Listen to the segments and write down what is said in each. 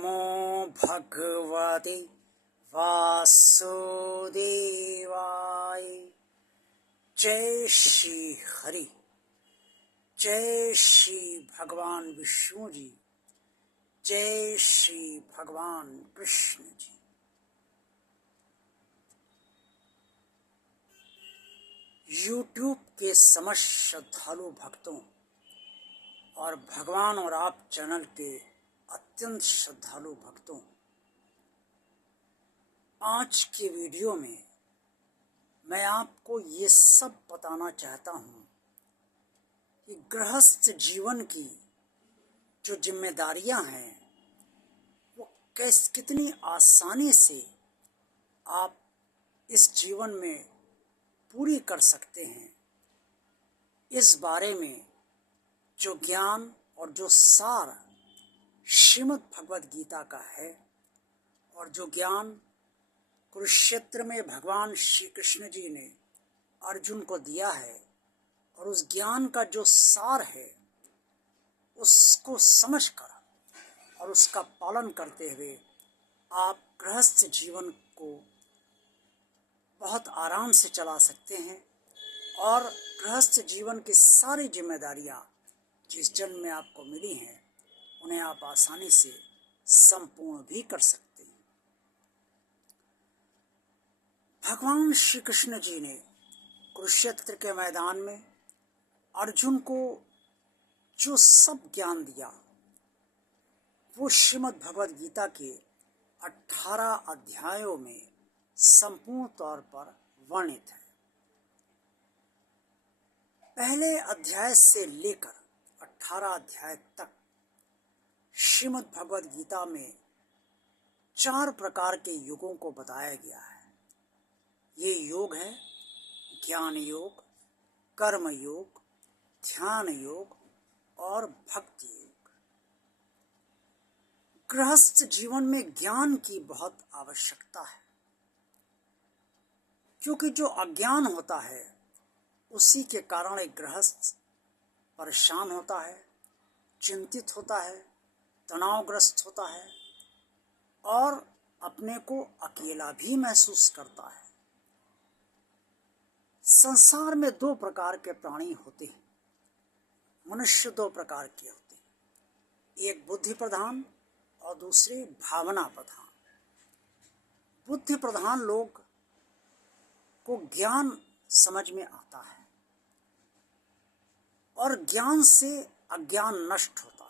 नमो भगवते वासुदेवाय। जय श्री हरि, जय श्री भगवान विष्णु जी, जय श्री भगवान कृष्ण जी। यूट्यूब के समस्त श्रद्धालु भक्तों और भगवान और आप चैनल के अत्यंत श्रद्धालु भक्तों, आज के वीडियो में मैं आपको ये सब बताना चाहता हूँ कि गृहस्थ जीवन की जो जिम्मेदारियां हैं वो कितनी आसानी से आप इस जीवन में पूरी कर सकते हैं। इस बारे में जो ज्ञान और जो सार श्रीमद् भगवद गीता का है और जो ज्ञान कुरुक्षेत्र में भगवान श्री कृष्ण जी ने अर्जुन को दिया है, और उस ज्ञान का जो सार है उसको समझकर और उसका पालन करते हुए आप गृहस्थ जीवन को बहुत आराम से चला सकते हैं और गृहस्थ जीवन की सारी जिम्मेदारियां जिस जन्म में आपको मिली हैं उन्हें आप आसानी से संपूर्ण भी कर सकते हैं। भगवान श्री कृष्ण जी ने कुरुक्षेत्र के मैदान में अर्जुन को जो सब ज्ञान दिया वो श्रीमद् भगवद गीता के 18 अध्यायों में संपूर्ण तौर पर वर्णित है। पहले अध्याय से लेकर 18 अध्याय तक श्रीमद् भगवद गीता में 4 प्रकार के योगों को बताया गया है। ये योग है ज्ञान योग, कर्म योग, ध्यान योग और भक्ति योग। गृहस्थ जीवन में ज्ञान की बहुत आवश्यकता है, क्योंकि जो अज्ञान होता है उसी के कारण एक गृहस्थ परेशान होता है, चिंतित होता है, तनावग्रस्त होता है और अपने को अकेला भी महसूस करता है। संसार में 2 प्रकार के प्राणी होते हैं। मनुष्य 2 प्रकार के होते हैं, एक बुद्धि प्रधान और दूसरे भावना प्रधान। बुद्धि प्रधान लोग को ज्ञान समझ में आता है और ज्ञान से अज्ञान नष्ट होता है।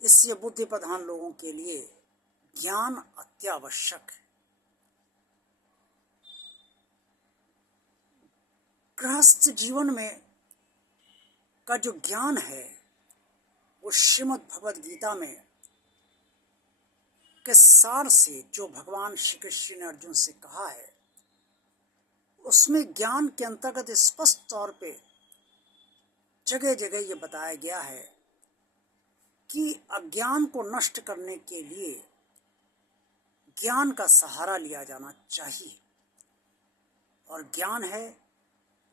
इसलिए बुद्धि प्रधान लोगों के लिए ज्ञान अत्यावश्यक है। गृहस्थ जीवन में का जो ज्ञान है वो श्रीमद् भगवद गीता में के सार से जो भगवान श्री कृष्ण ने अर्जुन से कहा है उसमें ज्ञान के अंतर्गत स्पष्ट तौर पे जगह जगह ये बताया गया है कि अज्ञान को नष्ट करने के लिए ज्ञान का सहारा लिया जाना चाहिए। और ज्ञान है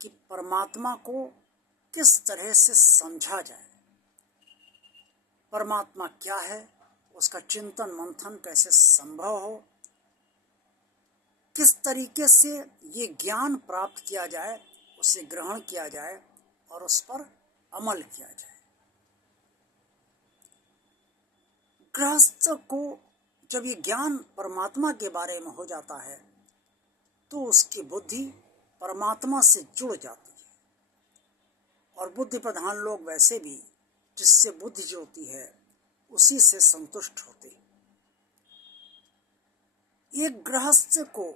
कि परमात्मा को किस तरह से समझा जाए, परमात्मा क्या है, उसका चिंतन मंथन कैसे संभव हो, किस तरीके से ये ज्ञान प्राप्त किया जाए, उसे ग्रहण किया जाए और उस पर अमल किया जाए। गृहस्थ को जब ये ज्ञान परमात्मा के बारे में हो जाता है तो उसकी बुद्धि परमात्मा से जुड़ जाती है। और बुद्धि प्रधान लोग वैसे भी जिससे बुद्धि जुड़ती है उसी से संतुष्ट होते हैं। एक गृहस्थ को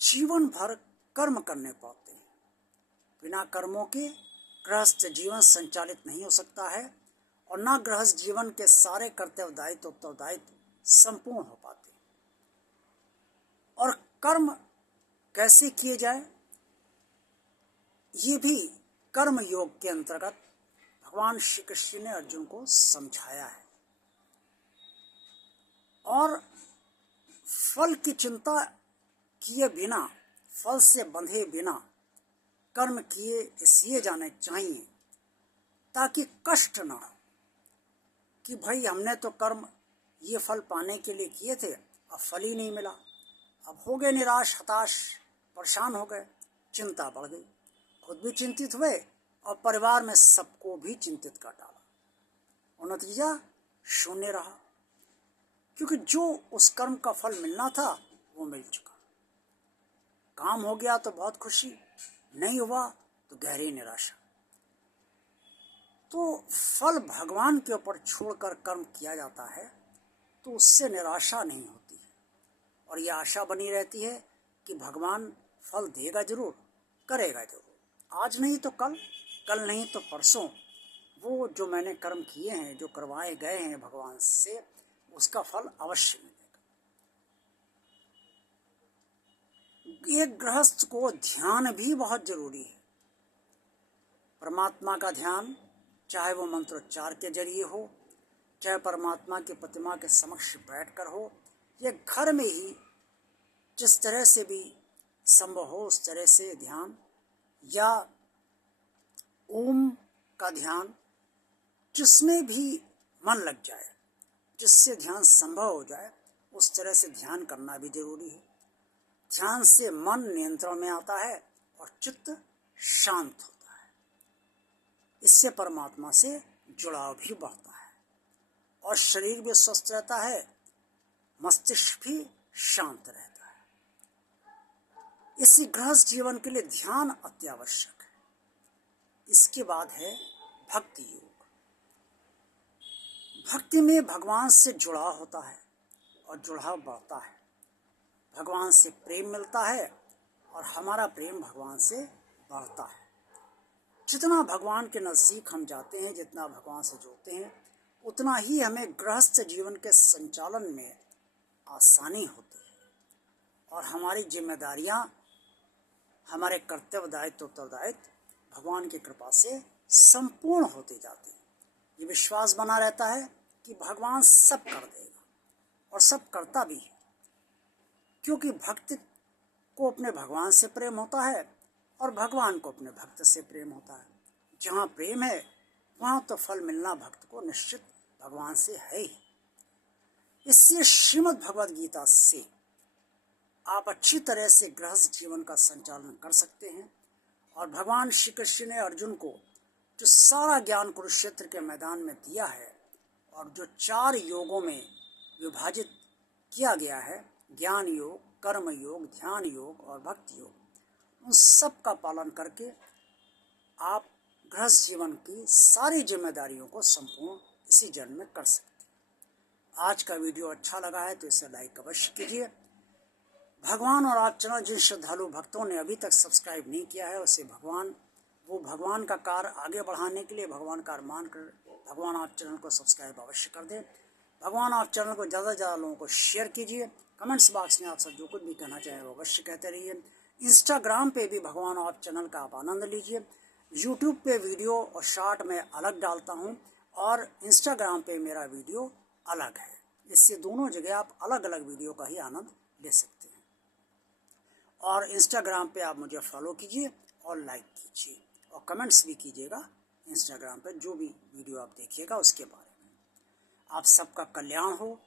जीवन भर कर्म करने पड़ते हैं। बिना कर्मों के गृहस्थ जीवन संचालित नहीं हो सकता है और ना गृहस्थ जीवन के सारे कर्तव्य दायित्व उत्तरदायित्व संपूर्ण हो पाते हैं। और कर्म कैसे किए जाए ये भी कर्म योग के अंतर्गत भगवान श्री कृष्ण ने अर्जुन को समझाया है। और फल की चिंता किए बिना, फल से बंधे बिना कर्म किए इसलिए जाने चाहिए ताकि कष्ट ना हो, कि भाई हमने तो कर्म ये फल पाने के लिए किए थे, अब फल ही नहीं मिला। अब हो गए निराश, हताश, परेशान हो गए, चिंता बढ़ गई, खुद भी चिंतित हुए और परिवार में सबको भी चिंतित कर डाला और नतीजा शून्य रहा, क्योंकि जो उस कर्म का फल मिलना था वो मिल चुका। काम हो गया तो बहुत खुशी, नहीं हुआ तो गहरी निराशा। तो फल भगवान के ऊपर छोड़कर कर्म किया जाता है तो उससे निराशा नहीं होती है और ये आशा बनी रहती है कि भगवान फल देगा जरूर, करेगा जरूर, आज नहीं तो कल, कल नहीं तो परसों वो जो मैंने कर्म किए हैं, जो करवाए गए हैं भगवान से, उसका फल अवश्य मिलेगा। एक गृहस्थ को ध्यान भी बहुत जरूरी है। परमात्मा का ध्यान, चाहे वो मंत्रोच्चार के जरिए हो, चाहे परमात्मा की प्रतिमा के समक्ष बैठकर हो, या घर में ही जिस तरह से भी संभव हो उस तरह से ध्यान, या ओम का ध्यान, जिसमें भी मन लग जाए, जिससे ध्यान संभव हो जाए, उस तरह से ध्यान करना भी जरूरी है। ध्यान से मन नियंत्रण में आता है और चित्त शांत होता है। इससे परमात्मा से जुड़ाव भी बढ़ता है और शरीर भी स्वस्थ रहता है, मस्तिष्क भी शांत रहता है। इसी गृहस्थ जीवन के लिए ध्यान अत्यावश्यक है। इसके बाद है भक्ति योग। भक्ति में भगवान से जुड़ाव होता है और जुड़ाव बढ़ता है, भगवान से प्रेम मिलता है और हमारा प्रेम भगवान से बढ़ता है। जितना भगवान के नज़दीक हम जाते हैं, जितना भगवान से जुड़ते हैं, उतना ही हमें गृहस्थ जीवन के संचालन में आसानी होती है और हमारी जिम्मेदारियां, हमारे कर्तव्य, दायित्व, उत्तरदायित्व भगवान की कृपा से संपूर्ण होते जाते हैं। ये विश्वास बना रहता है कि भगवान सब कर देगा और सब करता भी है, क्योंकि भक्त को अपने भगवान से प्रेम होता है और भगवान को अपने भक्त से प्रेम होता है। जहाँ प्रेम है वहाँ तो फल मिलना भक्त को निश्चित भगवान से है ही। इससे श्रीमद् भगवद गीता से आप अच्छी तरह से गृहस्थ जीवन का संचालन कर सकते हैं। और भगवान श्री कृष्ण ने अर्जुन को जो सारा ज्ञान कुरुक्षेत्र के मैदान में दिया है और जो 4 योगों में विभाजित किया गया है, ज्ञान योग, कर्म योग, ध्यान योग और भक्ति योग, उन सब का पालन करके आप गृहस्थ जीवन की सारी जिम्मेदारियों को संपूर्ण इसी जन्म में कर सकते हैं। आज का वीडियो अच्छा लगा है तो इसे लाइक अवश्य कीजिए। भगवान और आप चैनल जिन श्रद्धालु भक्तों ने अभी तक सब्सक्राइब नहीं किया है, उसे भगवान का कार्य आगे बढ़ाने के लिए भगवान का मान कर भगवान आप चैनल को सब्सक्राइब अवश्य कर दें। भगवान आप चैनल को ज़्यादा से ज़्यादा लोगों को शेयर कीजिए। कमेंट्स बॉक्स में आप सब जो कुछ भी कहना चाहें वो अवश्य कहते रहिए। इंस्टाग्राम पे भी भगवान आप चैनल का आप आनंद लीजिए। यूट्यूब पे वीडियो और शॉर्ट में अलग डालता हूँ और इंस्टाग्राम पे मेरा वीडियो अलग है। इससे दोनों जगह आप अलग अलग वीडियो का ही आनंद ले सकते हैं। और इंस्टाग्राम पे आप मुझे फॉलो कीजिए और लाइक कीजिए और कमेंट्स भी कीजिएगा इंस्टाग्राम पे जो भी वीडियो आप देखिएगा उसके बारे में। आप सबका कल्याण हो।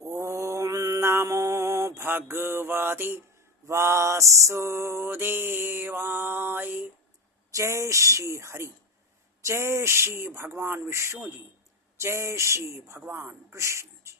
ओम नमो भगवते वासुदेवाय। जय श्री हरि, जय श्री भगवान विष्णु जी, जय श्री भगवान कृष्ण जी।